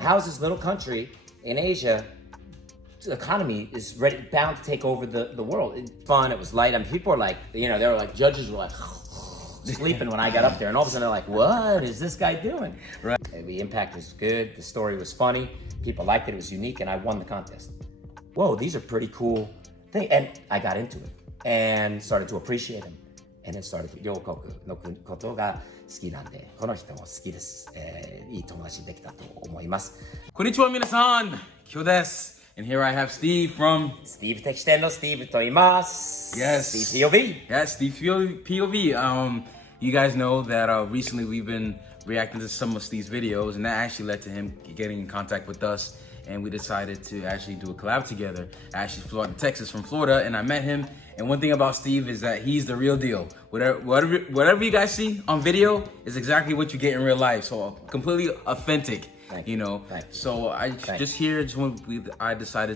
How's this little country in Asia, the economy is bound to take over the world? It's fun, it was light. I mean, people were like, they were like, judges were like sleeping when I got up there, and all of a sudden they're like, what is this guy doing? Right. The impact was good, the story was funny, people liked it, it was unique, and I won the contest. Whoa, these are pretty cool things. And I got into it and started to appreciate them. And then started to 両国のことが好きなんで、この人も好きです。いい友達できたと思います。こんにちは皆さん、今日です。And here I have Steve from Steve 的視点のスティーブと言います。Yes. Steve POV. Yes, Steve POV. You guys know that recently we've been reacting to some of Steve's videos, and that actually led to him getting in contact with us. And we decided to actually do a collab together. I actually flew out to Texas from Florida, and I met him. And one thing about Steve is that he's the real deal. Whatever you guys see on video is exactly what you get in real life. So completely authentic, you know. So I decided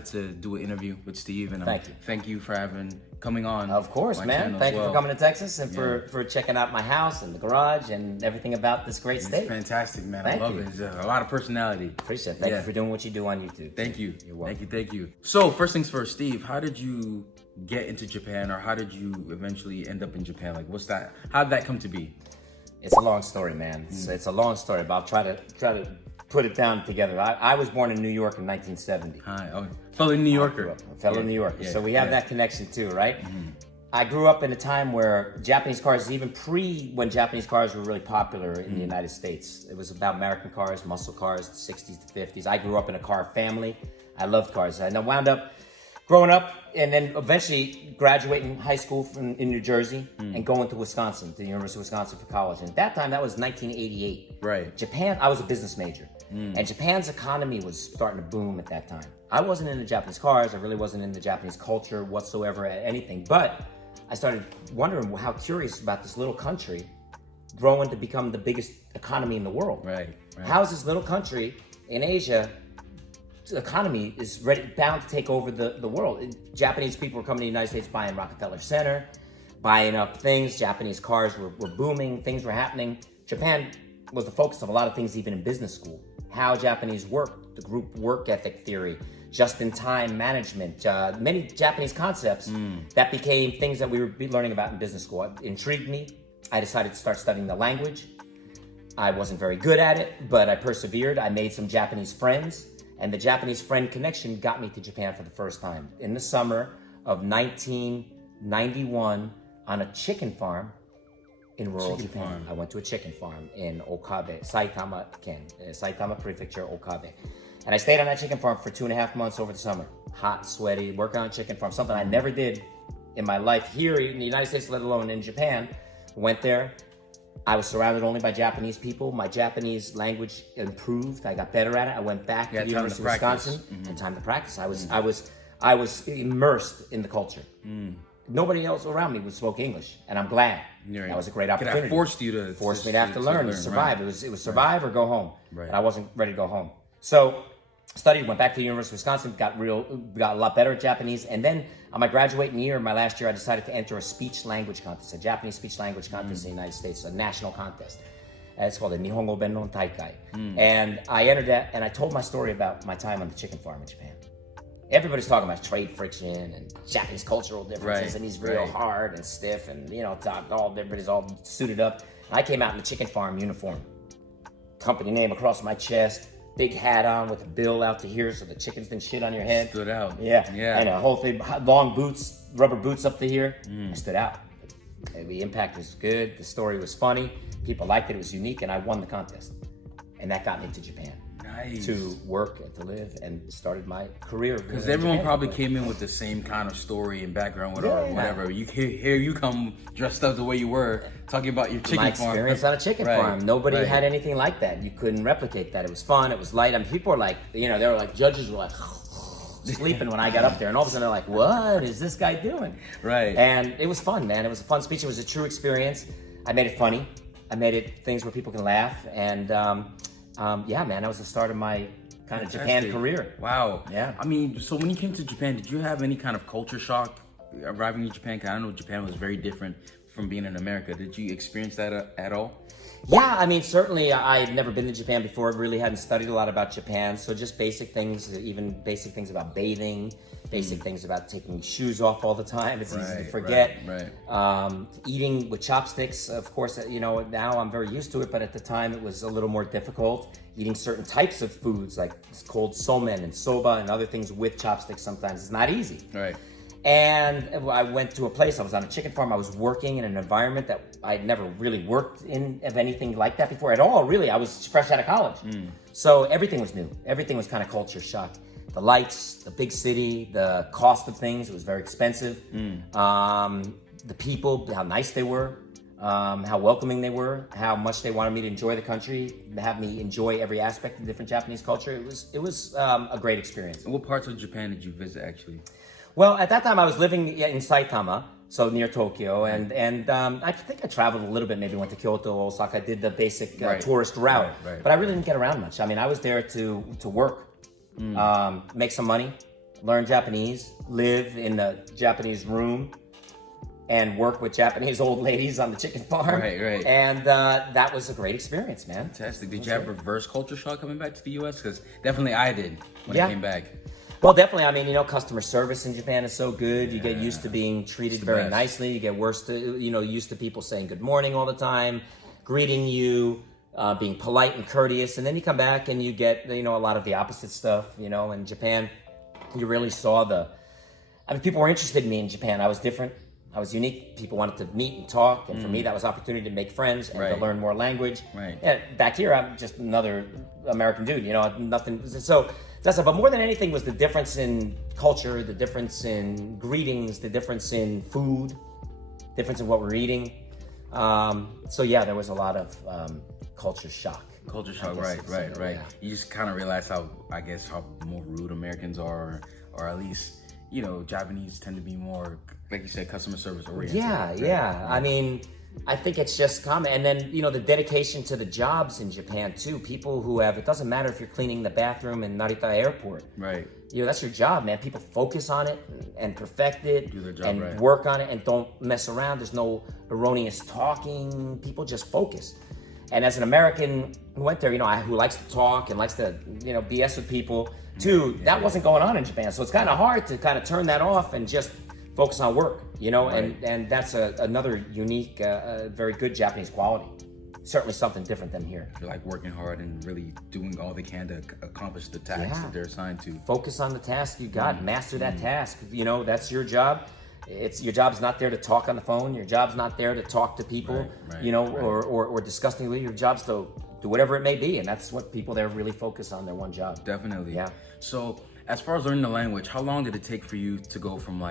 to do an interview with Steve, and thank you for coming on. Of course, man. Thank you for coming to Texas and for checking out my house and the garage and everything about this great state. It's fantastic, man. I love it. It's a lot of personality. Appreciate it. Thank you for doing what you do on YouTube. Thank you. You're welcome. Thank you. So first things first, Steve, how did you get into Japan, or how did you eventually end up in Japan? Like, how did that come to be? It's a long story, man. It's a long story, but I'll try to put it down together. I was born in New York in 1970. Hi, fellow New Yorker. Fellow New Yorker. So we have that connection too, right? I grew up in a time where Japanese cars, even when Japanese cars were really popular in the United States, it was about American cars, muscle cars, the 60s to 50s. I grew up in a car family. I loved cars. I wound up growing up and then eventually graduating high school in New Jersey and going to Wisconsin, to the University of Wisconsin for college. And at that time, that was 1988. Right. Japan, I was a business major. And Japan's economy was starting to boom at that time. I wasn't into Japanese cars. I really wasn't into Japanese culture whatsoever, anything. But I started wondering how curious about this little country growing to become the biggest economy in the world. Right. How's this little country in Asia, the economy is bound to take over the world? Japanese people were coming to the United States buying Rockefeller Center, buying up things. Japanese cars were booming. Things were happening. Japan was the focus of a lot of things, even in business school. How Japanese work, the group work ethic theory, just-in-time management, many Japanese concepts that became things that we were learning about in business school. It intrigued me. I decided to start studying the language. I wasn't very good at it, but I persevered. I made some Japanese friends, and the Japanese friend connection got me to Japan for the first time. In the summer of 1991, on a chicken farm in rural Japan. I went to a chicken farm in Okabe, Saitama Ken, Saitama Prefecture, Okabe. And I stayed on that chicken farm for 2.5 months over the summer. Hot, sweaty, working on a chicken farm, something I never did in my life here in the United States, let alone in Japan. Went there. I was surrounded only by Japanese people. My Japanese language improved. I got better at it. I went back to the University of Wisconsin and time to practice. I was immersed in the culture. Nobody else around me spoke English, and I'm glad. That was a great opportunity. That forced me to have to learn, to survive. Right. It was survive or go home. Right. And I wasn't ready to go home. So studied, went back to the University of Wisconsin, got a lot better at Japanese, and then on my graduating year, my last year, I decided to enter a speech language contest, a Japanese speech language contest in the United States, a national contest. It's called the Nihongo Benron Taikai. And I entered that, and I told my story about my time on the chicken farm in Japan. Everybody's talking about trade friction and Japanese cultural differences, and he's real hard and stiff, and everybody's all suited up. And I came out in the chicken farm uniform, company name across my chest, big hat on with a bill out to here so the chickens didn't shit on your head. Stood out. Yeah. And a whole thing, long boots, rubber boots up to here. I stood out. The impact was good. The story was funny. People liked it. It was unique, and I won the contest. And that got me to Japan. Nice. To work and to live, and started my career. Because everyone probably came in with the same kind of story and background, whatever. Here you come dressed up the way you were, talking about your chicken farm. My experience on a chicken farm. Nobody had anything like that. You couldn't replicate that. It was fun. It was light. I mean, people were like, they were like, judges were like sleeping when I got up there, and all of a sudden they're like, what is this guy doing? Right. And it was fun, man. It was a fun speech. It was a true experience. I made it funny. I made it things where people can laugh, and man, that was the start of my kind of Japan career. Wow. Yeah. I mean, so when you came to Japan, did you have any kind of culture shock arriving in Japan? Because I know Japan was very different from being in America. Did you experience that at all? Yeah, I mean, certainly I had never been to Japan before. Really hadn't studied a lot about Japan. So just basic things, even basic things about bathing, basic things about taking shoes off all the time. It's easy to forget. Eating with chopsticks, of course, now I'm very used to it, but at the time it was a little more difficult. Eating certain types of foods like cold somen and soba and other things with chopsticks sometimes is not easy. Right. And I went to a place, I was on a chicken farm, I was working in an environment that I'd never really worked in of anything like that before at all, really. I was fresh out of college. So everything was new. Everything was kind of culture shock. The lights, the big city, the cost of things, it was very expensive. The people, how nice they were, how welcoming they were, how much they wanted me to enjoy the country, have me enjoy every aspect of different Japanese culture. It was a great experience. And what parts of Japan did you visit actually? Well, at that time I was living in Saitama, so near Tokyo, and I think I traveled a little bit, maybe went to Kyoto, Osaka, did the basic tourist route, but I really didn't get around much. I mean, I was there to work, make some money, learn Japanese, live in a Japanese room, and work with Japanese old ladies on the chicken farm. And that was a great experience, man. Fantastic. Did you have reverse culture shock coming back to the U.S.? Because definitely I did when I came back. Well, definitely. I mean, customer service in Japan is so good. You get used to being treated very nicely. You get used to people saying good morning all the time, greeting you, being polite and courteous. And then you come back and you get, a lot of the opposite stuff, in Japan. You really saw people were interested in me in Japan. I was different. I was unique. People wanted to meet and talk. And for me, that was opportunity to make friends and to learn more language. Yeah, back here, I'm just another American dude, nothing. So but more than anything was the difference in culture, the difference in greetings, the difference in food, difference in what we're eating. So yeah, there was a lot of culture shock. Culture shock, right. Yeah. You just kind of realize how more rude Americans are, or at least, Japanese tend to be more, like you said, customer service oriented. Yeah. I mean, I think it's just common. And then, the dedication to the jobs in Japan too. People who it doesn't matter if you're cleaning the bathroom in Narita Airport. Right. That's your job, man. People focus on it and perfect it. Do their job and work on it and don't mess around. There's no erroneous talking. People just focus. And as an American who went there, who likes to talk and likes to, BS with people too, that wasn't going on in Japan. So it's kind of hard to kind of turn that off and just focus on work, and that's another unique, very good Japanese quality. Certainly something different than here. They're like working hard and really doing all they can to accomplish the tasks that they're assigned to. Focus on the task you got, master that task. That's your job. Your job's not there to talk on the phone. Your job's not there to talk to people, or discuss things. Your job's to do whatever it may be, and that's what people there really focus on, their one job. Definitely. Yeah. So as far as learning the language, how long did it take for you to go from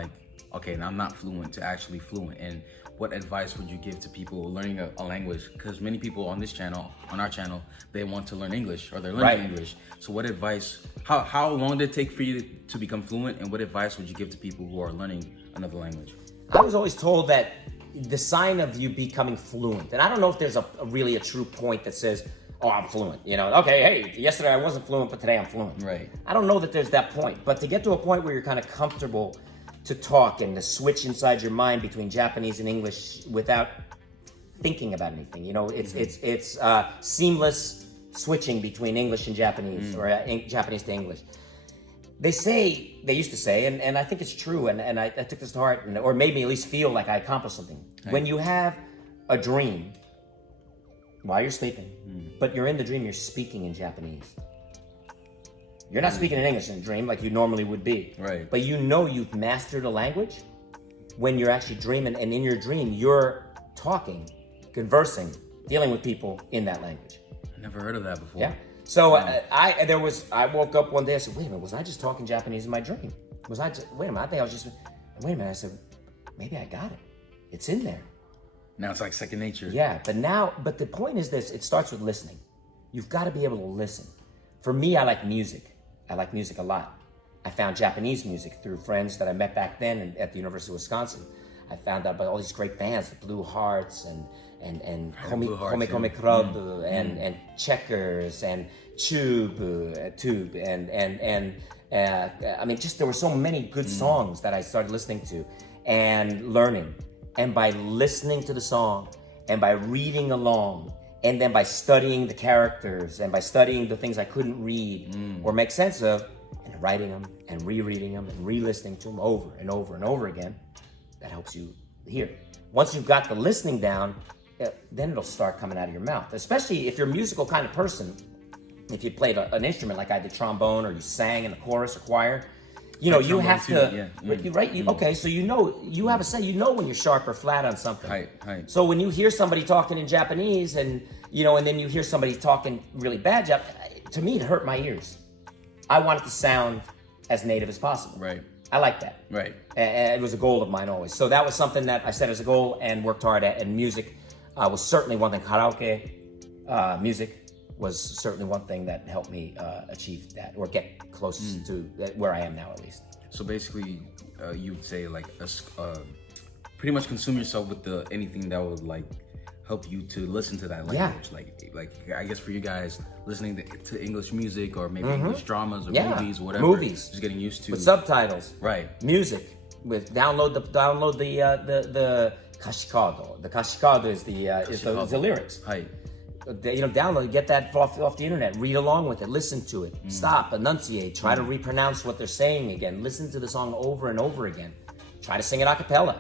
okay, now I'm not fluent to actually fluent? And what advice would you give to people learning a language? Because many people on our channel, they want to learn English, or they're learning English. So what advice, how long did it take for you to become fluent? And what advice would you give to people who are learning another language? I was always told that the sign of you becoming fluent, and I don't know if there's really a true point that says, oh, I'm fluent. Okay, hey, yesterday I wasn't fluent, but today I'm fluent. Right. I don't know that there's that point, but to get to a point where you're kind of comfortable to talk and to switch inside your mind between Japanese and English without thinking about anything. It's seamless switching between English and Japanese, or Japanese to English. They used to say, and I think it's true, and I took this to heart, or made me at least feel like I accomplished something. Right. When you have a dream while you're sleeping, but you're in the dream, you're speaking in Japanese. You're not speaking in English in a dream like you normally would be. Right. But you've mastered a language when you're actually dreaming, and in your dream, you're talking, conversing, dealing with people in that language. I never heard of that before. Yeah. So I woke up one day, I said, wait a minute, was I just talking Japanese in my dream? Wait a minute, I think I was just, wait a minute, I said, maybe I got it. It's in there. Now it's like second nature. Yeah, but the point is this, it starts with listening. You've got to be able to listen. For me, I like music. I like music a lot. I found Japanese music through friends that I met back then at the University of Wisconsin. I found out about all these great bands, the Blue Hearts and Kome Club and Checkers and Tube and I mean, just there were so many good songs that I started listening to and learning. and by listening to the song and by reading along and then by studying the characters and by studying the things I couldn't read or make sense of and writing them and rereading them and re-listening to them over and over and over again, that helps you hear. Once you've got the listening down, then it'll start coming out of your mouth. Especially if you're a musical kind of person, if you played an instrument like I did trombone or you sang in the chorus or choir, you know, you have to, right? Okay, so you have a say, when you're sharp or flat on something. Right. So when you hear somebody talking in Japanese and then you hear somebody talking really bad Japanese, to me it hurt my ears. I want it to sound as native as possible. Right. I like that. Right. And it was a goal of mine always. So that was something that I set as a goal and worked hard at. And music was certainly one thing. Karaoke, music was certainly one thing that helped me achieve that or get close to where I am now, at least. So basically, you would say like pretty much consume yourself with anything that would like help you to listen to that language. Like I guess for you guys listening to English music or maybe English dramas or movies or whatever. Movies. Just getting used to with subtitles. Right. Music with download the kashikado. The kashikado is the lyrics. Right. Download, get that off the internet, read along with it, listen to it, stop, enunciate, try to repronounce what they're saying again, listen to the song over and over again, try to sing it a cappella,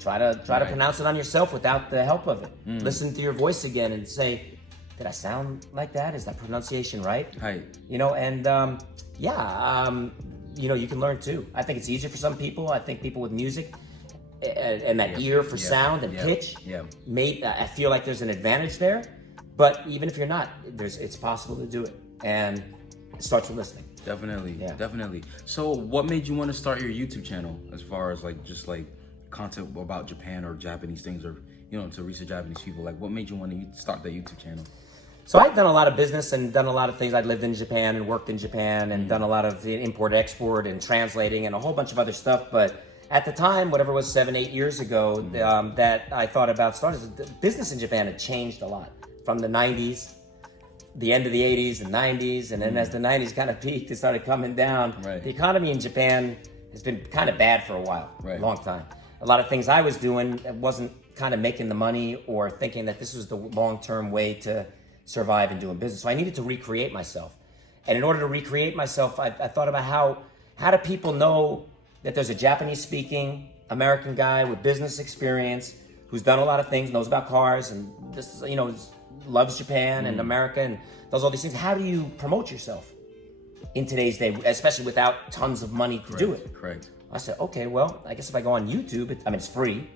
try to pronounce it on yourself without the help of it, listen to your voice again and say, did I sound like that? Is that pronunciation right? Right. You can learn too. I think it's easier for some people. I think people with music and that ear for sound and pitch, I feel like there's an advantage there. But even if you're not, it's possible to do it, and it starts with listening. Definitely. So, what made you want to start your YouTube channel? As far as just content about Japan or Japanese things, or to research Japanese people. Like, what made you want to start that YouTube channel? So I'd done a lot of business and done a lot of things. I'd lived in Japan and worked in Japan and done a lot of import-export and translating and a whole bunch of other stuff. But at the time, whatever it was 7-8 years ago, that I thought about starting, the business in Japan had changed a lot. From the 90s, the end of the 80s and 90s, and then as the 90s kind of peaked, it started coming down. Right. The economy in Japan has been kind of bad for a while, a long time. A lot of things I was doing wasn't kind of making the money or thinking that this was the long-term way to survive and doing business. So I needed to recreate myself. And in order to recreate myself, I thought about how do people know that there's a Japanese-speaking American guy with business experience who's done a lot of things, knows about cars, and this loves Japan and America and does all these things. How do you promote yourself in today's day, especially without tons of money to do it? Correct. I said, okay, well, I guess if I go on YouTube, it's free.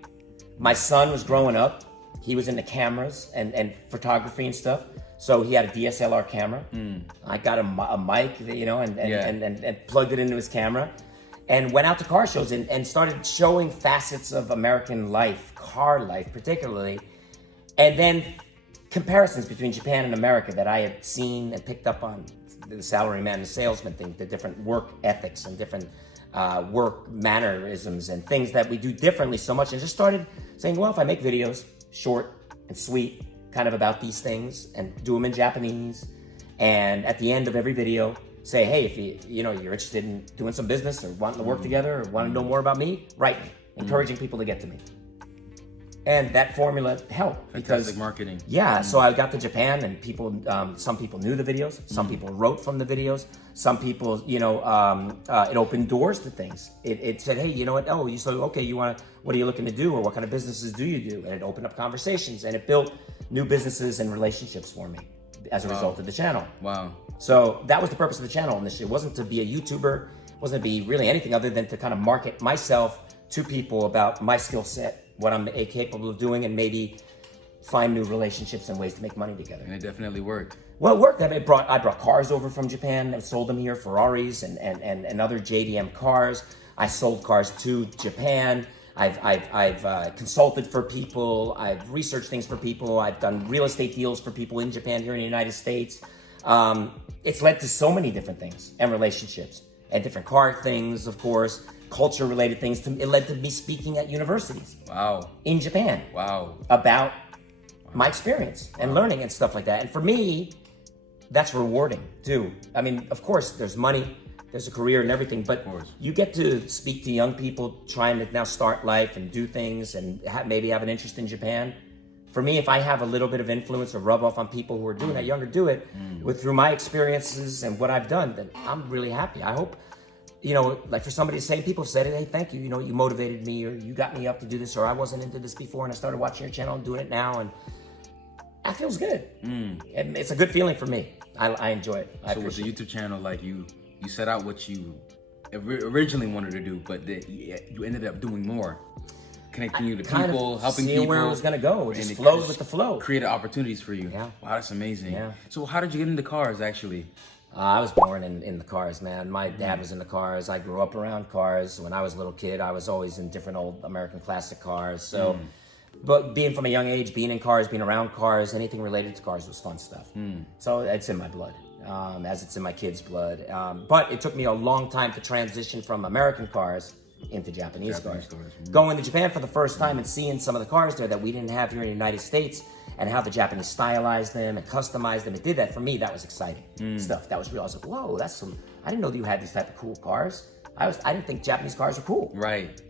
My son was growing up. He was into cameras and photography and stuff. So he had a DSLR camera. I got a mic, and plugged it into his camera and went out to car shows and started showing facets of American life, car life particularly, and then comparisons between Japan and America that I had seen and picked up on, the salaryman and salesman thing, the different work ethics and different work mannerisms and things that we do differently so much, and just started saying, well, if I make videos, short and sweet, kind of about these things, and do them in Japanese, and at the end of every video, say, hey, if you're interested in doing some business or wanting to work together or want to know more about me, write me, encouraging people to get to me. And that formula helped. Fantastic marketing. Yeah, so I got to Japan and people, some people knew the videos, some people wrote from the videos, some people, it opened doors to things. It said, hey, you know what? Oh, you said, okay, what are you looking to do, or what kind of businesses do you do? And it opened up conversations, and it built new businesses and relationships for me as a result of the channel. Wow. So that was the purpose of the channel initially. It wasn't to be a YouTuber, it wasn't to be really anything other than to kind of market myself to people about my skill set, what I'm capable of doing, and maybe find new relationships and ways to make money together. And it definitely worked. Well, it worked. I brought cars over from Japan and sold them here, Ferraris and other JDM cars. I sold cars to Japan. I've consulted for people. I've researched things for people. I've done real estate deals for people in Japan, here in the United States. It's led to so many different things and relationships and different car things, of course, culture-related things. It led to me speaking at universities. Wow. In Japan. Wow. About my experience and learning and stuff like that. And for me, that's rewarding too. Of course, there's money, there's a career and everything, but you get to speak to young people trying to now start life and do things and maybe have an interest in Japan. For me, if I have a little bit of influence or rub off on people who are doing that younger do it through my experiences and what I've done, then I'm really happy. I hope, like for somebody to say, people have said it, hey, thank you, you motivated me, or you got me up to do this, or I wasn't into this before and I started watching your channel and doing it now, and that feels good. And it's a good feeling for me. I enjoy it. So with the YouTube channel, like you set out what you originally wanted to do, but you ended up doing more. Connecting you to people, helping people. Seeing where it was going to go. It just flowed with the flow. Created opportunities for you. Yeah. Wow, that's amazing. Yeah. So how did you get into cars, actually? I was born in the cars, man. My dad was in the cars. I grew up around cars. When I was a little kid, I was always in different old American classic cars. So, but being from a young age, being in cars, being around cars, anything related to cars was fun stuff. So it's in my blood, as it's in my kids' blood. But it took me a long time to transition from American cars into Japanese cars. Going to Japan for the first time and seeing some of the cars there that we didn't have here in the United States, and how the Japanese stylized them and customized them. It did that for me. That was exciting stuff. That was real. I was like, whoa, that's some. I didn't know that you had these type of cool cars. I didn't think Japanese cars were cool. Right.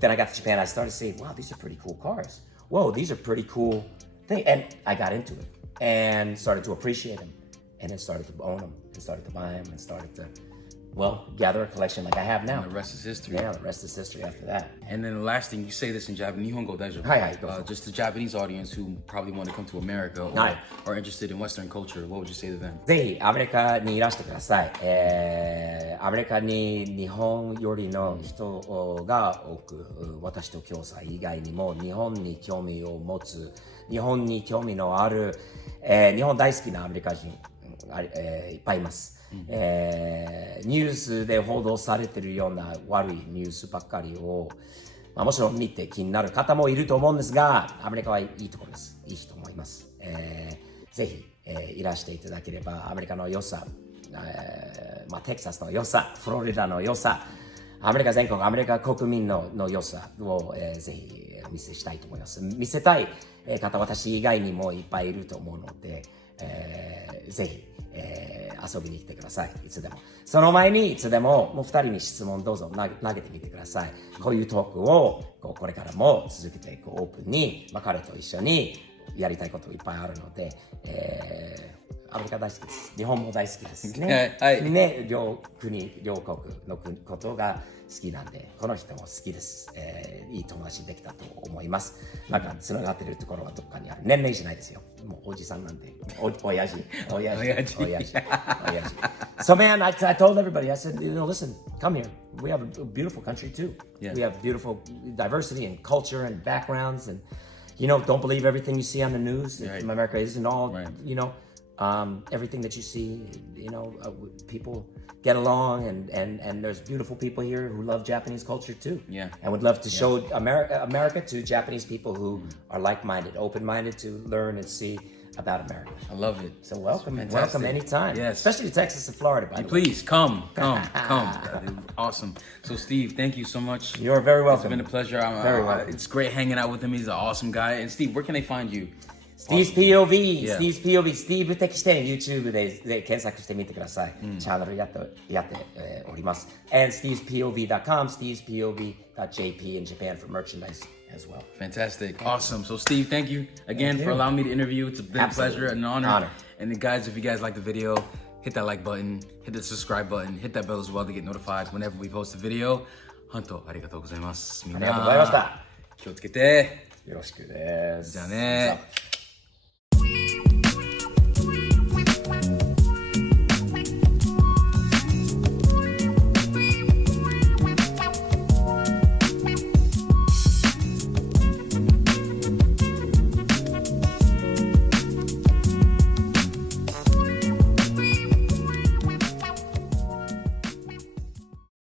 Then I got to Japan. I started saying, wow, these are pretty cool cars. Whoa, these are pretty cool things. And I got into it and started to appreciate them, and then started to own them and started to buy them and started to, gather a collection like I have now. And the rest is history. Yeah, the rest is history after that. And then the last thing, you say this in Japanese, Nihongo daijoubu. Hi. Just the Japanese audience who probably want to come to America or are interested in Western culture, what would you say to them? ぜひアメリカにいらしてください。アメリカに日本よりの人が多く、私と共済以外にも日本に興味を持つ、日本に興味のある、日本大好きなアメリカ人、いっぱいいます。ニュースで報道されているような悪いニュースばっかりを、もちろん見て気になる方もいると思うんですが、アメリカはいいところです。いいと思います。ぜひ、いらしていただければ、アメリカの良さ、テキサスの良さ、フロリダの良さ、アメリカ全国、アメリカ国民の良さを、ぜひお見せしたいと思います。見せたい方、私以外にもいっぱいいると思うので、ぜひ、遊びに来てください。いつでも。その前にいつでももう2人に質問どうぞ投げてみてください。こういうトークをこれからも続けてオープンに、彼と一緒にやりたいこといっぱいあるので、アメリカ大好きです。日本も大好きですね。はい。ね、両国のことが好きなんで、この人も好きです。いい友達できたと思います。なんかつながってるところはどっかにある。年齢じゃないですよ。もうおじさんなんで。親父。So man, I told everybody, I said, listen, come here. We have a beautiful country too. We have beautiful diversity and culture and backgrounds, and don't believe everything you see on the news. From America isn't all, everything that you see, people get along, and there's beautiful people here who love Japanese culture too. And would love to show America to Japanese people who are like-minded, open-minded to learn and see about America. I love it. So welcome anytime. Yes. Especially to Texas and Florida, by the way. Please come. Awesome. So Steve, thank you so much. You're very welcome. It's been a pleasure. Very welcome. It's great hanging out with him. He's an awesome guy. And Steve, where can they find you? Steve's POV、Steve's POV、スティーブ的視点 YouTube で検索してみてください。チャンネルやっております。And Steve'sPOV.com, Steve'sPOV.jp in Japan for merchandise as well. Fantastic. Awesome. So Steve, thank you again for allowing me to interview. It's been a pleasure and an honor. And then guys, if you guys like the video, hit that like button, hit the subscribe button, hit that bell as well to get notified whenever we post a video. 本当ありがとうございます。みんなありがとうございました。気をつけて。よろしくです。じゃあね。